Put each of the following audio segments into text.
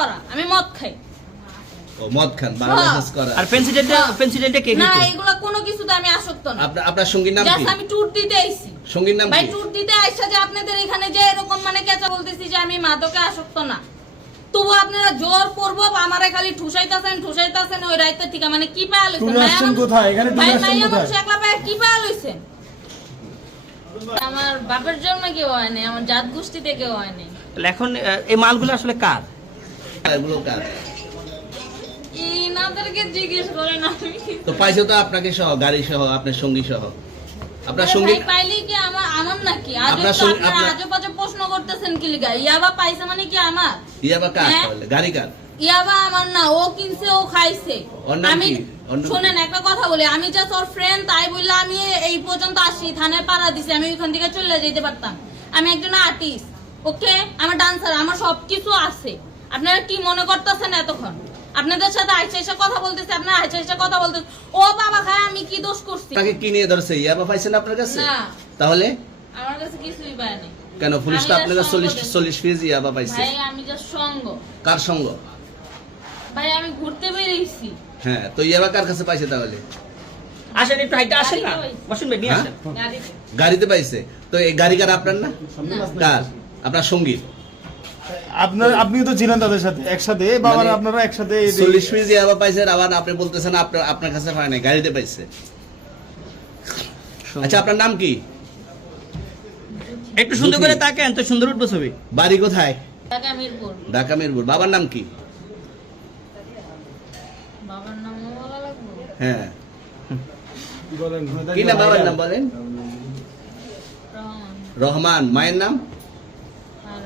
করা, আমি মদ খাই। ও মদ খান, বাংলাদেশ করা। আর পেন্সিডেন্টে কে না, খেতো? এগুলা কোনো কিছুতে আমি আসক্ত না। আপনার সঙ্গীর নাম কি? জাস্ট আমি ট্যুর দিতে আইছি। সঙ্গীর নাম ভাই কি? ট্যুর দিতে আইসা যে আপনাদের এখানে যে এরকম মানে কেঁচা বলতেছি যে আমি মাদকে আসক্ত না, তবু আপনারা জোর করবো আমারে খালি ঠুসাইতাছেন ওই রাইতে থেকে। মানে কি পায়া লইছেন? ট্যুরে আসছেন কোথায়? এখানে ট্যুরে আসছেন কোথায়? একলা পায়া কি পায়া লইছেন? আমার বাপের জন্ম কেউ হয় নাই, আমার জাত গোষ্ঠীতে কেউ হয় নাই। তাহলে এখন এই মালগুলো আসলে কার? এগুলো কার? ইনাদেরকে জিজ্ঞেস করেন। আমি তো পাইছে তো আপনাকে সহ, গাড়ি সহ, আপনার সঙ্গী সহ। আপনার আরে সঙ্গী ভাই, পাইলে কি আমার নাকি? আপনার সঙ্গী আপনারা আজব বাজব প্রশ্ন করতেছেন কি লিগা? ইয়াবা পাইছে মানে কি আমার? ইয়াবা কার? হ্যাঁ? তাহলে গাড়ি কার? ইয়াবা আমার না, ও কিনছে, ও খাইছে। ওর নাম আমি কি? ওর নাম কি? শুনেন একটা কথা বলি, আমি জাস্ট ওর ফ্রেন্ড, তাই বললে আমি এই পর্যন্ত আসি, থানায় পাড়া দিছি, আমি ওইখান থেকে চলে যেতে পারতাম। আমি একজন আর্টিস্ট, ওকে, আমার ডান্সার, আমার সবকিছু আছে। আপনারা কি মনে করতেছেন এতক্ষণ? আপনাদের সাথে আইসা কথা বলতেছে, আপনারা আইসা কথা বলতেছে। ও বাবা খায়, আমি কি দোষ করছি? আপনাকে কি নিয়ে ধরছে? ইয়াবা পাইছেন আপনার কাছে? না, তাহলে আমার কাছে কিছুই পায় নাই। কেন পুলিশ তো আমি আপনাকে আর সঙ্গ 40 পিস ইয়াবা পাইছে? ভাই আমি জাস্ট সঙ্গ। কার সঙ্গ? ভাই আমি ঘুরতে বেরিয়েছি। হ্যাঁ, তো ইয়াবা কার কাছে পাইছে তাহলে? আসেন একটু হাইটা আসেন না, বসুন ভাই, নিয়ে আসেন। গাড়িতে। গাড়িতে পাইছে। তো এই গাড়ি কার? আপনার না? কার? আপনার সঙ্গী। আপনি তো ছিলেন তাদের সাথে একসাথে, বাবার মানে আপনারা একসাথে 40 পিস ইয়াবা পাইছে, আবার আপনি বলতেছেন আপনার কাছে পায় নাই, গাড়িতে পাইছে। আচ্ছা, আপনার নাম কি? একটু সুন্দর করে তাকান তো, সুন্দর উঠবো ছবি। বাড়ি কোথায়? ঢাকা মিরপুর। ঢাকা মিরপুর। বাবার নাম কি? বাবার নাম বলা লাগবে? হ্যাঁ, বলেন কি নাম বাবার নাম বলেন? রহমান। রহমান। মায়ের নাম? আর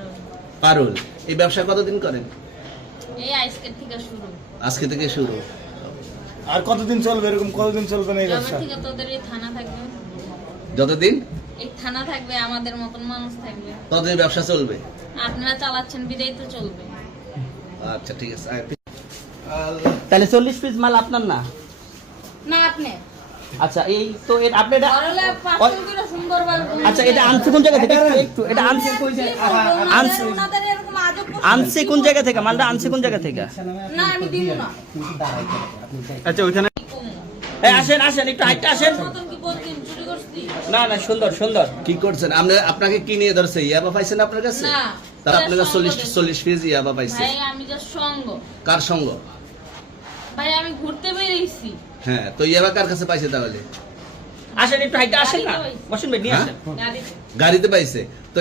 পারুল। এই ব্যবসা কতদিন করেন? এই আজকের থেকে শুরু। আজকে থেকে শুরু। আর কতদিন চলবে এরকম? কতদিন চলবে না এই এবার ব্যবসা? থেকে তোদের এই থানা থাকবে, যতদিন এই থানা থাকবে, আমাদের মতন মানুষ থাকবে। ততদিন ব্যবসা চলবে। আপনারা চালাচ্ছেন বিদায় তো চলবে। আচ্ছা, ঠিক আছে। তাহলে 40 পিস মাল আপনার না? না আপনি আচ্ছা, এই তো আপনি এটা ধরলে 500 কিলো সুন্দর আচ্ছা, এটা আনছে কোন জায়গা থেকে? একটু এটা আনছে কোন জায়গা? আনছে ওনাদের এরকম আজব প্রশ্ন আনছে কোন জায়গা থেকে? মালটা আনছে কোন জায়গা থেকে? না, আমি দিব না। আচ্ছা, ওইখানে এই আসেন একটু হাইটা আসেন। মতন কি বলছেন, চুরি করছি? না না, সুন্দর সুন্দর। কি করছেন? আপনাকে কি নিয়ে ধরছে? ইয়াবা পাইছেন আপনার কাছে? না, তাহলে আপনাকে 40 পিস ইয়াবা পাইছে। ভাই আমি জাস্ট সঙ্গ। কার সঙ্গ? ভাই আমি ঘুরতে বেরিয়েছি। হ্যাঁ, তো ইয়াবা কার কাছে পাইছে তাহলে? আসেন একটু হাইটা আসেন না, বসুন ভাই, নিয়ে আসেন। গাড়িতে। গাড়িতে পাইছে। তো